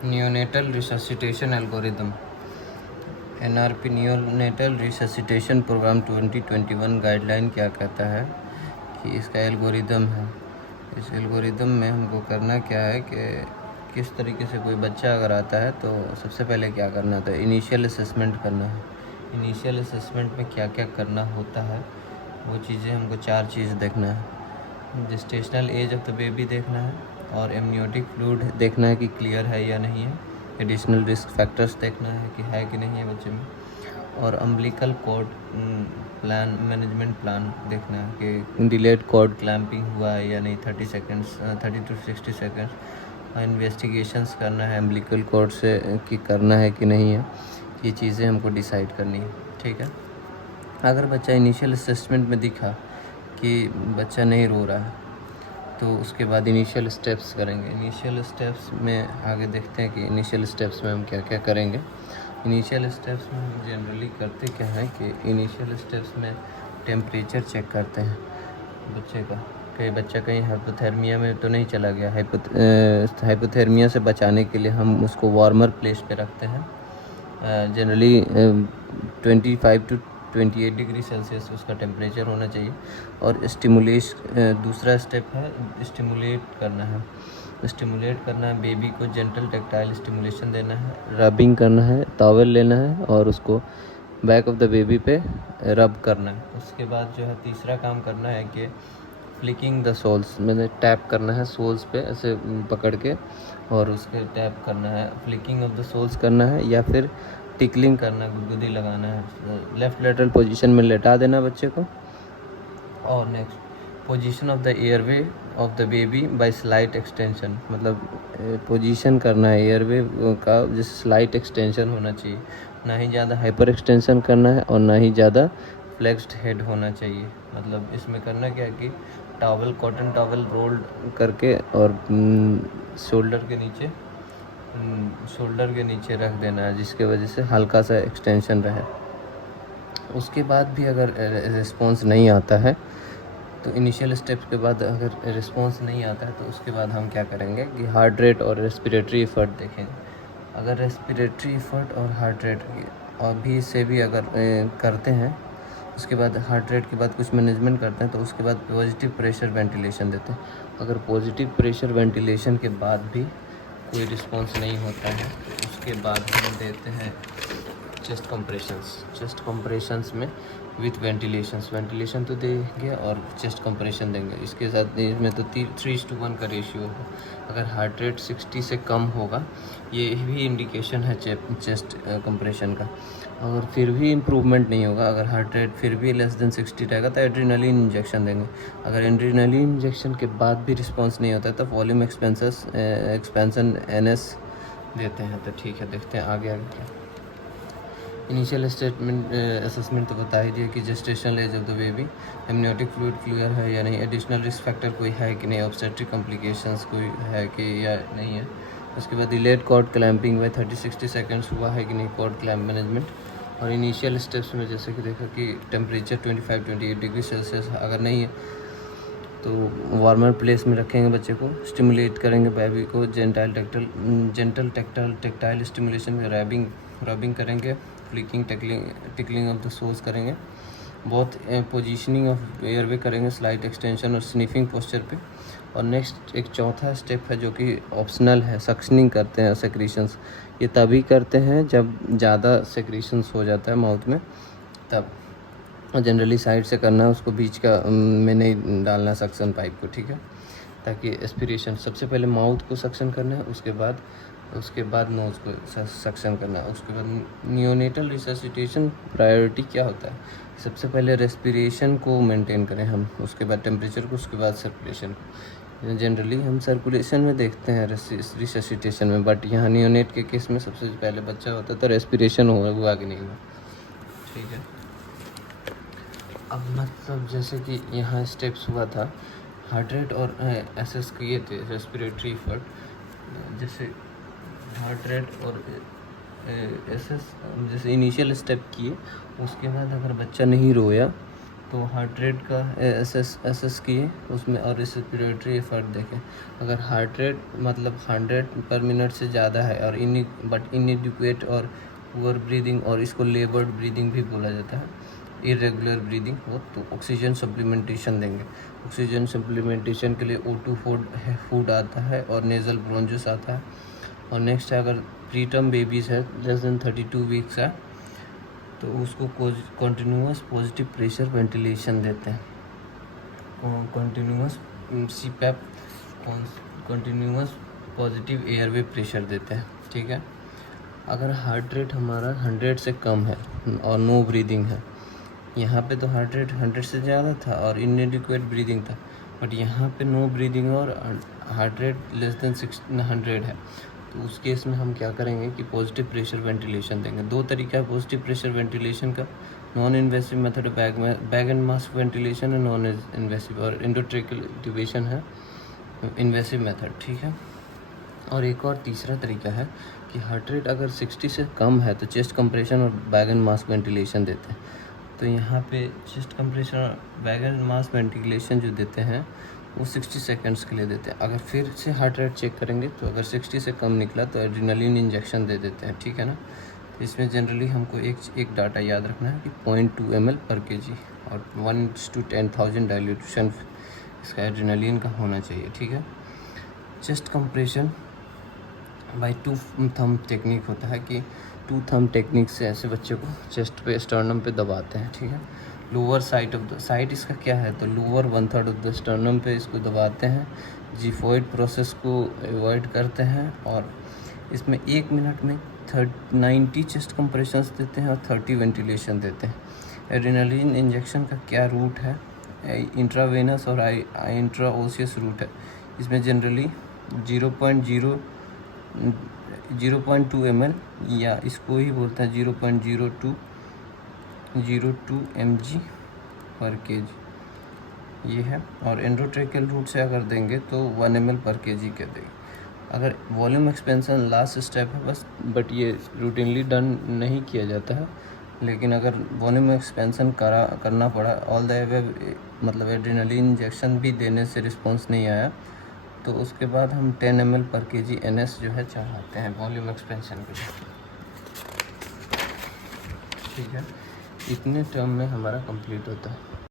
Neonatal resuscitation algorithm NRP neonatal resuscitation programme 2021 guideline क्या कहता है कि इसका एल्गोरिदम है। इस एल्गोरिदम में हमको करना क्या है कि किस तरीके से कोई बच्चा अगर आता है तो सबसे पहले क्या करना होता है, इनिशियल असेसमेंट करना है। इनिशियल असेसमेंट में क्या क्या करना होता है वो चीज़ें हमको 4 चीज़ देखना है। Gestational age of the baby देखना है, और एमनियोटिक फ्लूइड देखना है कि क्लियर है या नहीं है। एडिशनल रिस्क फैक्टर्स देखना है कि है कि नहीं है बच्चे में, और umbilical cord plan management plan देखना है कि डिलेड कॉर्ड क्लैम्पिंग हुआ है या नहीं, 30 to 60 सेकेंड्स। इन्वेस्टिगेशंस करना है अम्बिलिकल कॉर्ड से कि करना है कि नहीं है। ये चीज़ें हमको डिसाइड करनी है, ठीक है। अगर बच्चा इनिशियल असेसमेंट में दिखा कि बच्चा नहीं रो रहा है तो उसके बाद इनिशियल स्टेप्स करेंगे। इनिशियल स्टेप्स में आगे देखते हैं कि इनिशियल स्टेप्स में हम क्या क्या करेंगे। इनिशियल स्टेप्स में हम जनरली करते क्या है कि इनिशियल स्टेप्स में टेम्परेचर चेक करते हैं बच्चे का। कहीं बच्चा कहीं हाइपोथर्मिया में तो नहीं चला गया। हाइपोथर्मिया से बचाने के लिए हम उसको वार्मर प्लेस पे रखते हैं। जनरली 25 to 28 डिग्री सेल्सियस उसका टेम्परेचर होना चाहिए। और दूसरा स्टेप है स्टिमुलेट करना है। स्टिमुलेट करना है बेबी को, जेंटल टेक्टाइल स्टिमुलेशन देना है, रबिंग करना है, टॉवल लेना है और उसको बैक ऑफ द बेबी पे रब करना है। उसके बाद जो है तीसरा काम करना है कि फ्लिकिंग द सोल्स, मैंने टैप करना है सोल्स पे ऐसे पकड़ के, और उसके टैप करना है, फ्लिकिंग ऑफ द सोल्स करना है, या फिर टिकलिंग करना, गुदगुदी लगाना है। लेफ़्ट लेटरल पोजीशन में लेटा देना बच्चे को। और next position of the airway of the baby by slight extension, मतलब पोजीशन करना है एयरवे का जिस स्लाइट एक्सटेंशन होना चाहिए, ना ही ज़्यादा हाइपर एक्सटेंशन करना है और ना ही ज़्यादा फ्लेक्स्ड हेड होना चाहिए। मतलब इसमें करना क्या है कि टॉवल, कॉटन टॉवल रोल्ड करके और शोल्डर के नीचे रख देना है, जिसके वजह से हल्का सा एक्सटेंशन रहे। उसके बाद भी अगर रिस्पॉन्स नहीं आता है तो इनिशियल स्टेप्स के बाद अगर रिस्पॉन्स नहीं आता है तो उसके बाद हम क्या करेंगे कि हार्ट रेट और रेस्पिरेटरी एफर्ट देखेंगे। अगर रेस्पिरेटरी एफर्ट और हार्ट रेट और भी से भी अगर करते हैं, उसके बाद हार्ट रेट के बाद कुछ मैनेजमेंट करते हैं, तो उसके बाद पॉजिटिव प्रेशर वेंटिलेशन देते हैं। अगर पॉजिटिव प्रेशर वेंटिलेशन के बाद भी कोई रिस्पॉन्स नहीं होता है तो उसके बाद हम देते हैं चेस्ट कंप्रेशंस में विथ वेंटिलेशन तो देंगे और चेस्ट कंप्रेशन देंगे। इसके साथ इसमें तो 3:1 का रेशियो है। अगर हार्ट रेट 60 से कम होगा, ये भी इंडिकेशन है चेस्ट कंप्रेशन का। अगर फिर भी इम्प्रूवमेंट नहीं होगा, अगर हार्ट रेट फिर भी लेस देन 60 रहेगा तो एड्रेनलिन इंजेक्शन देंगे। अगर एड्रेनलिन इंजेक्शन के बाद भी रिस्पॉन्स नहीं होता है तो वॉल्यूम एक्सपेंसन NS देते हैं। तो ठीक है, देखते हैं आगे क्या। इनिशियल असेसमेंट तो बता ही दिया कि gestational age of the baby, amniotic fluid clear है या नहीं, एडिशनल रिस्क फैक्टर कोई है कि नहीं, ऑब्स्टेट्रिक कॉम्प्लिकेशंस कोई है कि या नहीं है। उसके बाद डिलेड कॉर्ड क्लैम्पिंग में 30-60 सेकेंड्स हुआ है कि नहीं, कॉर्ड क्लैम्प मैनेजमेंट। और इनिशियल स्टेप्स में जैसे कि देखा कि टेम्परेचर 25-28 डिग्री सेल्सियस अगर नहीं है तो वार्मर प्लेस में रखेंगे बच्चे को। स्टिमुलेट करेंगे बेबी को, जेंटल टेक्टाइल स्टिमुलेशन, रबिंग करेंगे, flicking tickling of the soles करेंगे, बहुत पोजीशनिंग ऑफ एयरवे करेंगे, स्लाइट एक्सटेंशन और स्निफिंग पोस्चर पे। और नेक्स्ट एक चौथा स्टेप है जो कि ऑप्शनल है, सक्शनिंग करते हैं सेक्रीशंस। ये तभी करते हैं जब ज़्यादा सेक्रीशंस हो जाता है माउथ में, तब। और जनरली साइड से करना है, उसको बीच का में नहीं डालना सक्शन पाइप को, ठीक है। ताकि एस्पिरेशन सबसे पहले माउथ को सक्शन करना है, उसके बाद नोज़ को सक्शन करना है। उसके बाद नियोनेटल रिससिटेशन प्रायोरिटी क्या होता है, सबसे पहले रेस्पिरेशन को मेंटेन करें हम, उसके बाद टेम्परेचर को, उसके बाद सर्कुलेशन को। जनरली हम सर्कुलेशन में देखते हैं रिससिटेशन में, बट यहाँ नियोनेट के केस में सबसे पहले बच्चा होता है तो रेस्पिरेशन हुआ कि नहीं हुआ, ठीक है। अब मतलब जैसे कि यहाँ स्टेप्स हुआ था, हार्ट रेट और एसेस किए थे रेस्पिरेटरी एफर्ट, जैसे हार्ट रेट और एसेस जैसे इनिशियल स्टेप किए। उसके बाद अगर बच्चा नहीं रोया तो हार्ट रेट का एसेस किए उसमें और रेस्पिरेटरी एफर्ट देखें। अगर हार्ट रेट मतलब 100 पर मिनट से ज़्यादा है और इनएडिक्वेट और पुअर ब्रीदिंग, और इसको लेबर्ड ब्रीदिंग भी बोला जाता है, इरेगुलर ब्रीदिंग हो, तो ऑक्सीजन सप्लीमेंटेशन देंगे। ऑक्सीजन सप्लीमेंटेशन के लिए O2 फूड आता है और नेज़ल ब्रोंजस आता है। और नेक्स्ट है, अगर प्रीटर्म बेबीज़ है लेस देन 32 वीक्स है तो उसको कॉन्टिन्यूस पॉजिटिव प्रेशर वेंटिलेशन देते हैं, continuous CPAP, continuous positive airway pressure देते हैं। ठीक है। अगर हार्ट रेट हमारा 100 से कम है और नो ब्रीदिंग है, यहाँ पे तो हार्ट रेट 100 से ज़्यादा था और इनएडिक्वेट ब्रीदिंग था, बट यहाँ पे नो ब्रीदिंग और हार्ट रेट लेस देन 100 है, तो उस केस में हम क्या करेंगे कि पॉजिटिव प्रेशर वेंटिलेशन देंगे। 2 तरीका है पॉजिटिव प्रेशर वेंटिलेशन का, non invasive method bag and mask ventilation है नॉन इन्वेसिव, और एंडोट्रेकियल इंट्यूबेशन है इन्वेसिव मेथड। ठीक है। और एक और तीसरा तरीका है कि हार्ट रेट अगर 60 से कम है तो चेस्ट कंप्रेशन और बैग एंड मास्क वेंटिलेशन देते हैं। तो यहाँ पे चेस्ट कंप्रेशन और बैग एंड मास्क वेंटिलेशन जो देते हैं वो 60 सेकंड्स के लिए देते हैं। अगर फिर से हार्ट रेट चेक करेंगे तो अगर 60 से कम निकला तो एड्रेनलिन इंजेक्शन दे देते हैं। ठीक है ना। तो इसमें जनरली हमको एक डाटा याद रखना है कि 0.2 ml पर kg और 1:10,000 डाइल्यूशन इसका एड्रेनलिन का होना चाहिए। ठीक है। Chest compression by 2 thumb technique होता है कि 2 थंब टेक्निक से ऐसे बच्चे को चेस्ट पे स्टर्नम पे दबाते हैं। ठीक है। Lower side of the side इसका क्या है, तो लोअर 1/3 ऑफ द स्टर्नम पे इसको दबाते हैं, जिफॉइड प्रोसेस को अवॉइड करते हैं, और इसमें 1 मिनट में 90 चेस्ट कंप्रेशंस देते हैं और 30 वेंटिलेशन देते हैं। एड्रेनलिन इंजेक्शन का क्या रूट है, इंट्रावेनस और इंट्राओसियस रूट है। इसमें जनरली 0.2 ml या इसको ही बोलते हैं 0.02 mg पर kg ये है। और एंडोट्रेकियल रूट से अगर देंगे तो 1 ml पर kg के देंगे। अगर वॉल्यूम एक्सपेंशन लास्ट स्टेप है बस, बट ये रूटीनली डन नहीं किया जाता है, लेकिन अगर वॉल्यूम एक्सपेंशन करना पड़ा ऑल द वे, मतलब एड्रेनलिन इंजेक्शन भी देने से रिस्पॉन्स नहीं आया, तो उसके बाद हम 10 ml पर kg NS जो है चढ़ाते हैं वॉल्यूम एक्सपेंशन के लिए। ठीक है। इतने टर्म में हमारा कंप्लीट होता है।